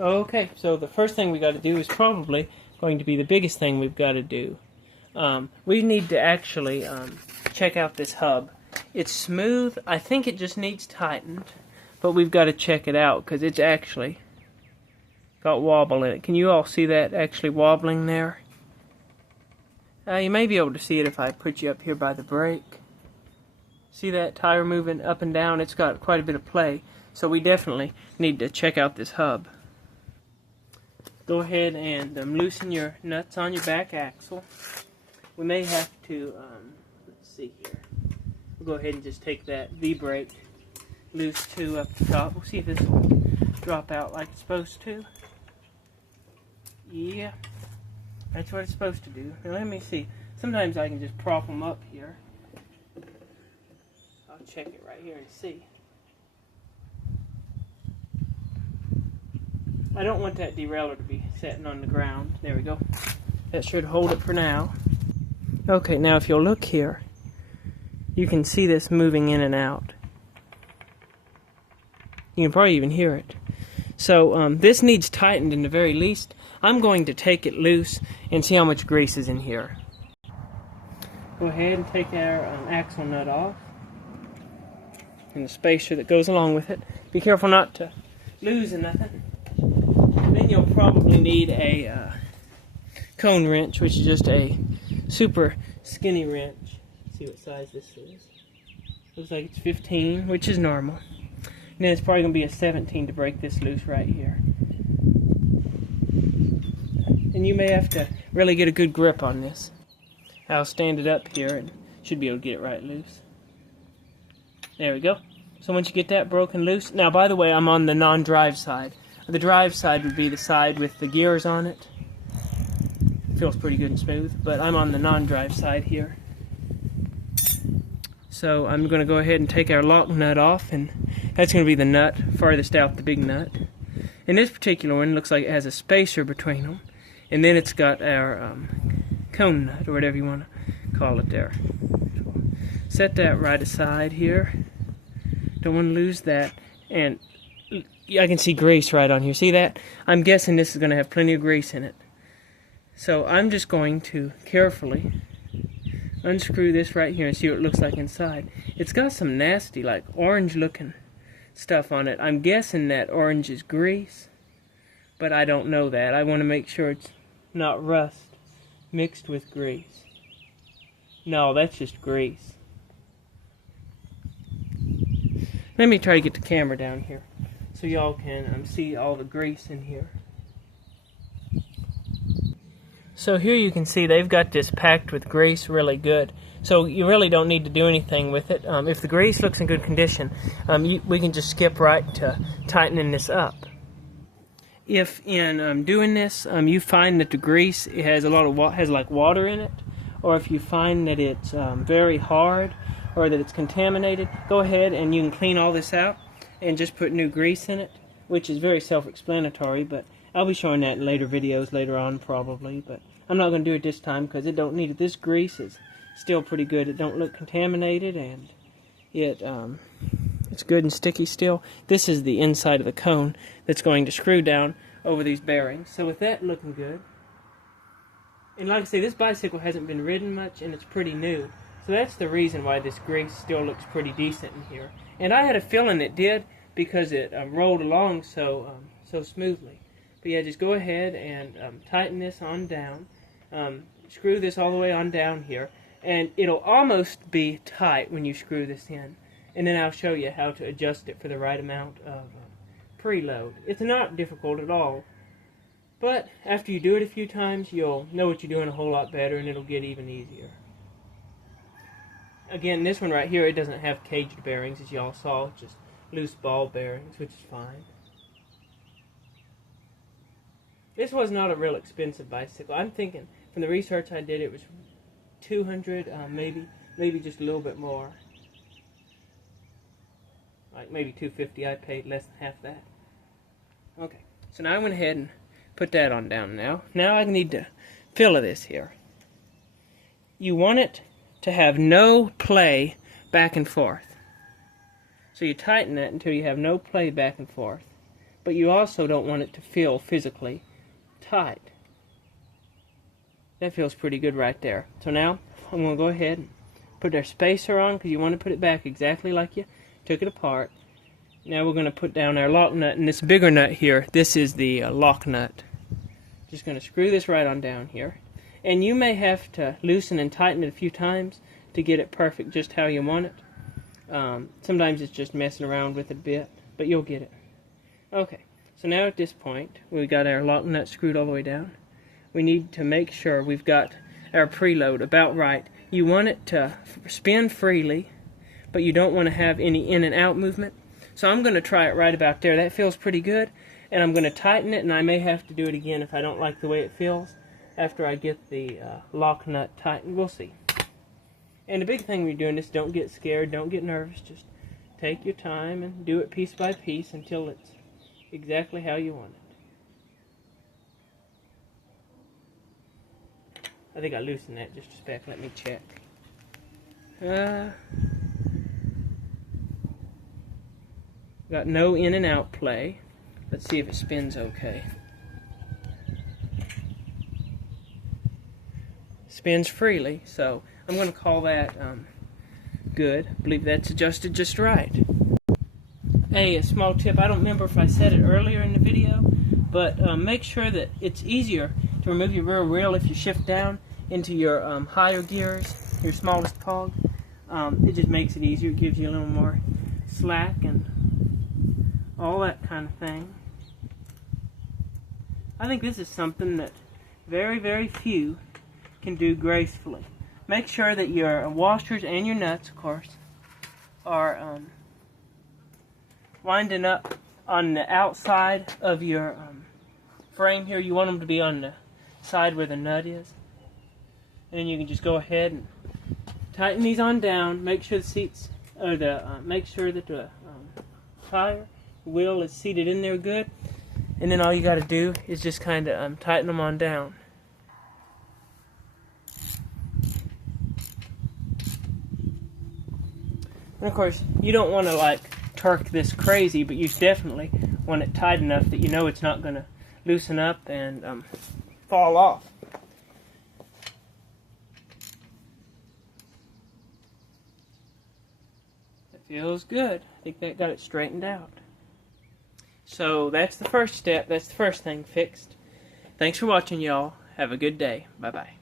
Okay, so the first thing we got to do is probably going to be the biggest thing we've got to do. We need to actually check out this hub. It's smooth. I think it just needs tightened, but we've got to check it out because it's actually got wobble in it. Can you all see that actually wobbling there? You may be able to see it if I put you up here by the brake. See that tire moving up and down? It's got quite a bit of play, so we definitely need to check out this hub. Go ahead and loosen your nuts on your back axle. We may have to, let's see here. We'll go ahead and just take that V-brake loose too up the top. We'll see if this will drop out like it's supposed to. Yeah, that's what it's supposed to do. Now let me see. Sometimes I can just prop them up here. I'll check it right here and see. I don't want that derailleur to be sitting on the ground. There we go. That should hold it for now. Okay, now if you'll look here, you can see this moving in and out. You can probably even hear it. So this needs tightened in the very least. I'm going to take it loose and see how much grease is in here. Go ahead and take our axle nut off and the spacer that goes along with it. Be careful not to lose nothing. Then you'll probably need a cone wrench, which is just a super skinny wrench. Let's see what size this is. Looks like it's 15, which is normal. And then it's probably going to be a 17 to break this loose right here. And you may have to really get a good grip on this. I'll stand it up here and should be able to get it right loose. There we go. So once you get that broken loose, now by the way, I'm on the non-drive side. The drive side would be the side with the gears on it. Feels pretty good and smooth, but I'm on the non-drive side here. So I'm going to go ahead and take our lock nut off, and that's going to be the nut farthest out, the big nut. And this particular one looks like it has a spacer between them, and then it's got our cone nut, or whatever you want to call it there. So set that right aside here. Don't want to lose that. And I can see grease right on here. See that? I'm guessing this is going to have plenty of grease in it. So I'm just going to carefully unscrew this right here and see what it looks like inside. It's got some nasty, like orange looking stuff on it. I'm guessing that orange is grease, but I don't know that. I want to make sure it's not rust mixed with grease. No, that's just grease. Let me try to get the camera down here so y'all can see all the grease in here. So here you can see they've got this packed with grease really good. So you really don't need to do anything with it. If the grease looks in good condition, we can just skip right to tightening this up. If in doing this you find that the grease has a lot of has like water in it, or if you find that it's very hard or that it's contaminated, go ahead and you can clean all this out and just put new grease in it, which is very self-explanatory, but I'll be showing that in later videos later on probably, but I'm not going to do it this time because it don't need it. This grease is still pretty good. It don't look contaminated, and it's good and sticky still. This is the inside of the cone that's going to screw down over these bearings. So with that looking good, and like I say, this bicycle hasn't been ridden much and it's pretty new. So that's the reason why this grease still looks pretty decent in here. And I had a feeling it did because it rolled along so smoothly. But yeah, just go ahead and tighten this on down. Screw this all the way on down here. And it'll almost be tight when you screw this in. And then I'll show you how to adjust it for the right amount of preload. It's not difficult at all. But after you do it a few times, you'll know what you're doing a whole lot better and it'll get even easier. Again, this one right here, it doesn't have caged bearings as y'all saw. It's just loose ball bearings, which is fine. This was not a real expensive bicycle. I'm thinking, from the research I did, it was $200, maybe just a little bit more. Like maybe $250. I paid less than half that. Okay, so now I went ahead and put that on down now. Now I need to fill this here. You want it to have no play back and forth. So you tighten it until you have no play back and forth. But but you also don't want it to feel physically tight. That feels pretty good right there. So now I'm going to go ahead and put our spacer on, because you want to put it back exactly like you took it apart. Now we're going to put down our lock nut, and this bigger nut here, this is the lock nut. Just going to screw this right on down here. And you may have to loosen and tighten it a few times to get it perfect just how you want it. Sometimes it's just messing around with it a bit, but you'll get it. Okay, so now at this point, we've got our lock nut screwed all the way down. We need to make sure we've got our preload about right. You want it to spin freely, but you don't want to have any in and out movement. So I'm going to try it right about there. That feels pretty good, and I'm going to tighten it, and I may have to do it again if I don't like the way it feels after I get the lock nut tightened. We'll see. And the big thing when you're doing this, don't get scared, don't get nervous. Just take your time and do it piece by piece until it's exactly how you want it. I think I loosened that just a speck. Let me check. Got no in and out play. Let's see if it spins okay. Spins freely, so I'm going to call that good. I believe that's adjusted just right. Hey, a small tip. I don't remember if I said it earlier in the video, but make sure that it's easier to remove your rear wheel if you shift down into your higher gears, your smallest cog. It just makes it easier. It gives you a little more slack and all that kind of thing. I think this is something that very, very few can do gracefully. Make sure that your washers and your nuts, of course, are winding up on the outside of your frame here. You want them to be on the side where the nut is. And you can just go ahead and tighten these on down. Make sure the seats, or make sure that the tire wheel is seated in there good. And then all you got to do is just kind of tighten them on down. And of course, you don't want to like torque this crazy, but you definitely want it tight enough that you know it's not going to loosen up and fall off. That feels good. I think that got it straightened out. So that's the first step. That's the first thing fixed. Thanks for watching, y'all. Have a good day. Bye-bye.